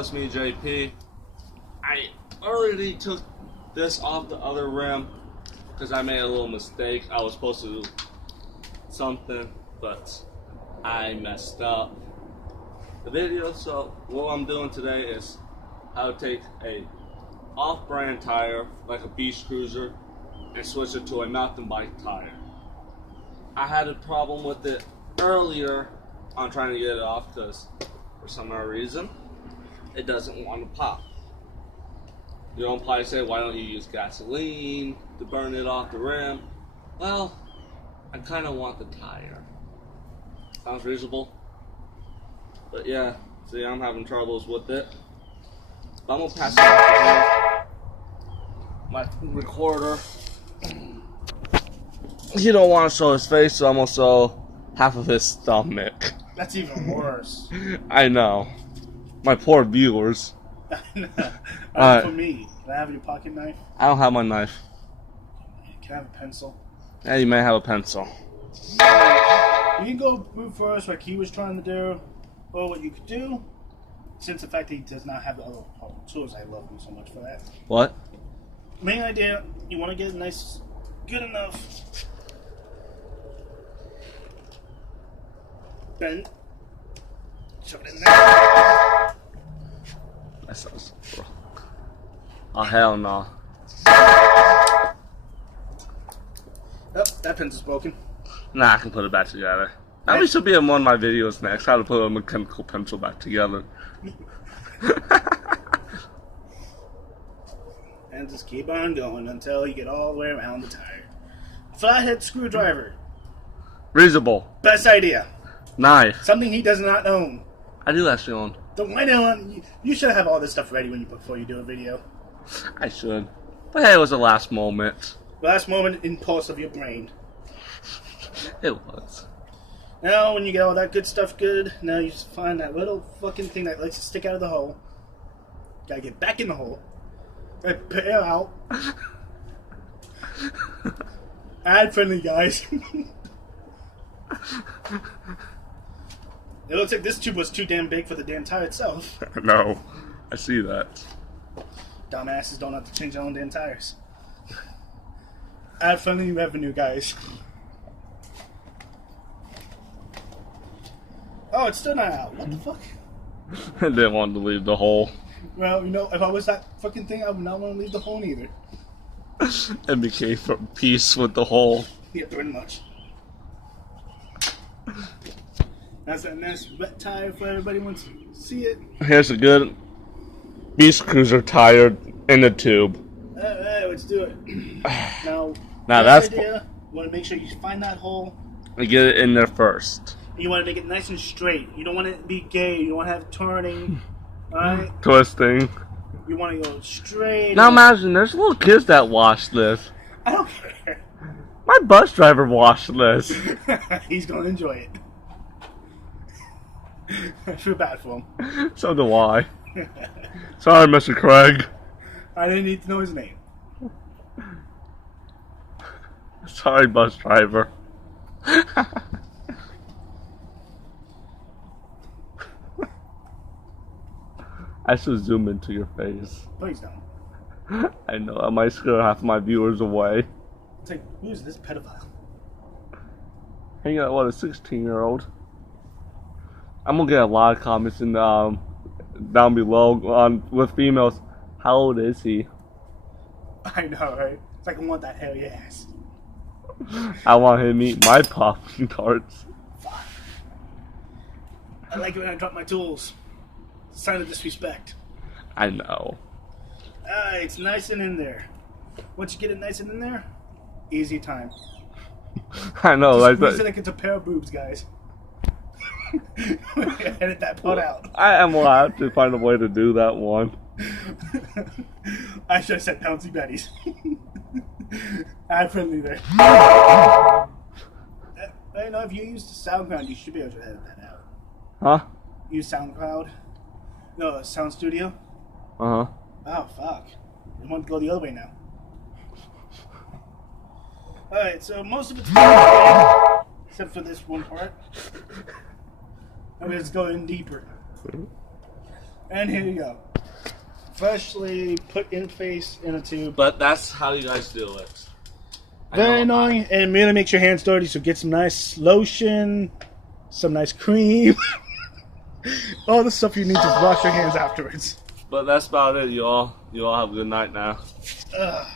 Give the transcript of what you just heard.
It's me, JP. I already took this off the other rim because I made a little mistake. I was supposed to do something, but I messed up the video. So what I'm doing today is how to take a off-brand tire like a Beach Cruiser and switch it to a mountain bike tire. I had a problem with it earlier on trying to get it off because for some odd reason it doesn't want to pop. You don't probably say, why don't you use gasoline to burn it off the rim? Well, I kind of want the tire. Sounds reasonable? But yeah, see, I'm having troubles with it. But I'm going to pass it off to my recorder. He don't want to show his face, so I'm going to show half of his stomach. That's even worse. I know. My poor viewers. For me, can I have your pocket knife? I don't have my knife. Can I have a pencil? Yeah, you may have a pencil. You can go move first like he was trying to do, or what you could do, since the fact that he does not have the other tools. I love him so much for that. What? Main idea, you want to get it nice, good enough. Bend. Shove it in there. That sounds wrong. Oh, hell no. Oh, that pencil's broken. Nah, I can put it back together. That should be in one of my videos next, how to put a mechanical pencil back together. And just keep on going until you get all the way around the tire. Flathead screwdriver. Reasonable. Best idea. Knife. Something he does not own. I do actually own. Don't why don't you should have all this stuff ready before you do a video. I should. But hey, it was the last moment. Last moment impulse of your brain. It was. Now when you get all that good stuff good, now you just find that little fucking thing that likes to stick out of the hole. Gotta get back in the hole. Gotta put it out. Ad friendly, guys. It looks like this tube was too damn big for the damn tire itself. No, I see that. Dumbasses don't have to change their own damn tires. Ad friendly revenue, guys. Oh, it's still not out. What the fuck? I didn't want to leave the hole. Well, you know, if I was that fucking thing, I would not want to leave the hole either. And became at peace with the hole. Yeah, pretty much. That's that nice wet tire for everybody wants to see it. Here's a good Beach Cruiser tire in the tube. Hey, let's do it. Now that's idea. You want to make sure you find that hole. I get it in there first. And you want to make it nice and straight. You don't want it to be gay. You don't want to have turning. Alright? Twisting. You want to go straight. Now imagine, there's little kids that wash this. I don't care. My bus driver washed this. He's going to enjoy it. I feel bad for him. So do I. Sorry, Mr. Craig. I didn't need to know his name. Sorry, bus driver. I should zoom into your face. Please don't. I know, I might scare half my viewers away. It's like, who's this pedophile? Hang out, what, a 16-year-old? I'm gonna get a lot of comments in the, down below with females. How old is he? I know, right? It's like, I want that hairy ass. I want him to eat my Pop Tarts. I like it when I drop my tools. It's a sign of disrespect. I know. Alright, it's nice and in there. Once you get it nice and in there, easy time. I know, Just like squeeze it that. like it's a pair of boobs, guys. Edit that part out. I am will have to find a way to do that one. I should have said Bouncy Betties. Ad friendly there. I know if you use SoundCloud, you should be able to edit that out. Huh? Use SoundCloud? No, Sound Studio? Uh-huh. Oh, fuck. I want to go the other way now. Alright, so most of it's fine, except for this one part. I'm just going deeper. And here you go. Freshly put in face in a tube. But that's how you guys do it. Very annoying, and it really makes your hands dirty, so get some nice lotion, some nice cream. All the stuff you need to wash your hands afterwards. But that's about it, y'all. You all have a good night now. Ugh.